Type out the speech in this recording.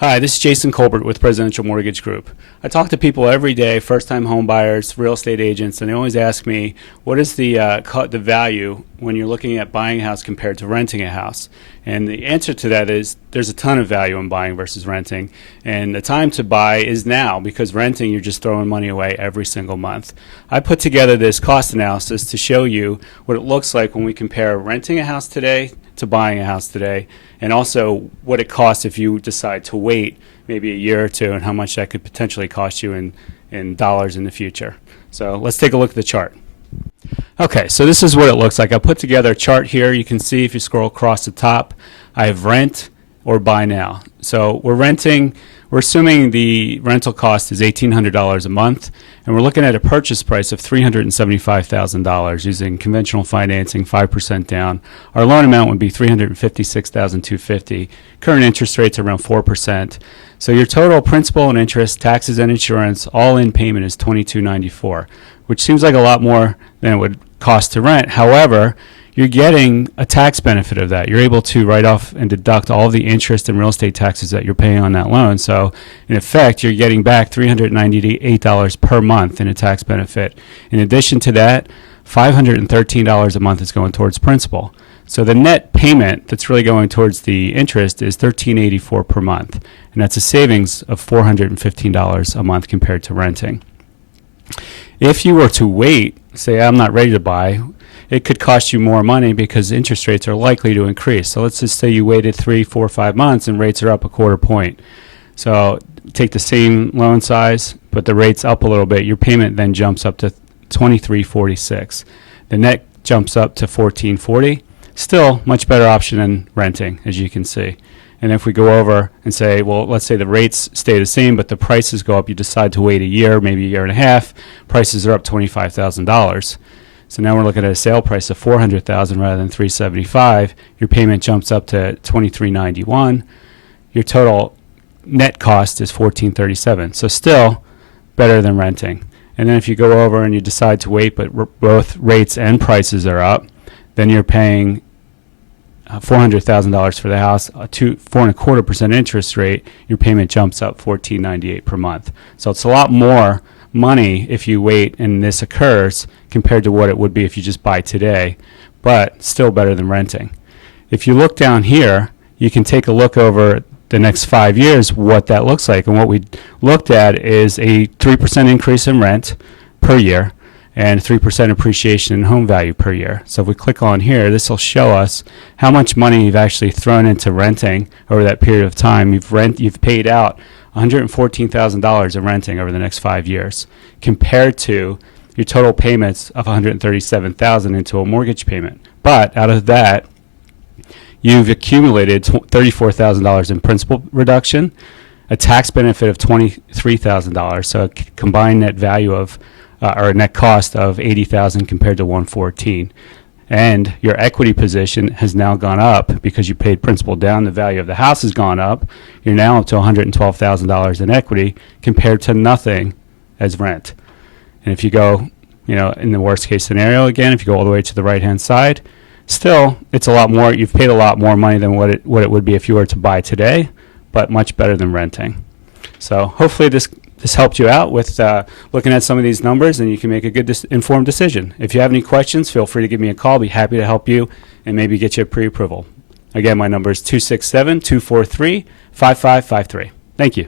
Hi, this is Jason.colbert with Presidential Mortgage Group. I talk to people every day, first-time home buyers, real estate agents, and they always ask me, what is the value when you're looking at buying a house compared to renting a house? And the answer to that is there's a ton of value in buying versus renting. And the time to buy is now, because renting, you're just throwing money away every single month. I put together this cost analysis to show you what it looks like when we compare renting a house today to buying a house today, and also what it costs if you decide to wait maybe a year or two, and how much that could potentially cost you in dollars in the future. So let's take a look at the chart. Okay, so this is what it looks like. I put together a chart here. You can see if you scroll across the top, I have rent or buy now. So we're assuming the rental cost is $1,800 a month, and we're looking at a purchase price of $375,000 using conventional financing, 5% down. Our loan amount would be $356,250. Current interest rates are around 4%. So your total principal and interest, taxes and insurance, all-in payment is $2,294, which seems like a lot more than it would cost to rent. However, you're getting a tax benefit of that. You're able to write off and deduct all the interest and real estate taxes that you're paying on that loan. So in effect, you're getting back $398 per month in a tax benefit. In addition to that, $513 a month is going towards principal. So the net payment that's really going towards the interest is $1,384 per month. And that's a savings of $415 a month compared to renting. If you were to wait, say I'm not ready to buy, it could cost you more money because interest rates are likely to increase. So let's just say you waited 3, 4, 5 months and rates are up a quarter point. So take the same loan size, but the rate's up a little bit. Your payment then jumps up to $2,346. The net jumps up to $1,440. Still much better option than renting, as you can see. And if we go over and say, well, let's say the rates stay the same, but the prices go up, you decide to wait a year, maybe a year and a half, prices are up $25,000. So now we're looking at a sale price of $400,000 rather than $375,000. Your payment jumps up to $2,391. Your total net cost is $1,437. So still better than renting. And then if you go over and you decide to wait, but both rates and prices are up, then you're paying $400,000 for the house, 4.25% interest rate. Your payment jumps up $1,498 per month. So it's a lot more money if you wait and this occurs compared to what it would be if you just buy today, but still better than renting. If you look down here, you can take a look over the next 5 years what that looks like. And what we looked at is a 3% increase in rent per year and 3% appreciation in home value per year. So if we click on here, this will show us how much money you've actually thrown into renting over that period of time. You've paid out $114,000 in renting over the next 5 years, compared to your total payments of $137,000 into a mortgage payment. But out of that, you've accumulated $34,000 in principal reduction, a tax benefit of $23,000, so a combined net value of or a net cost of $80,000 compared to $114,000. And your equity position has now gone up because you paid principal down. The value of the house has gone up. You're now up to $112,000 in equity compared to nothing as rent. And if you go, in the worst case scenario again, if you go all the way to the right hand side, still it's a lot more. You've paid a lot more money than what it would be if you were to buy today, but much better than renting. So hopefully this helped you out with looking at some of these numbers, and you can make a good informed decision. If you have any questions, feel free to give me a call. I'll be happy to help you and maybe get you a pre-approval. Again, my number is 267-243-5553. Thank you.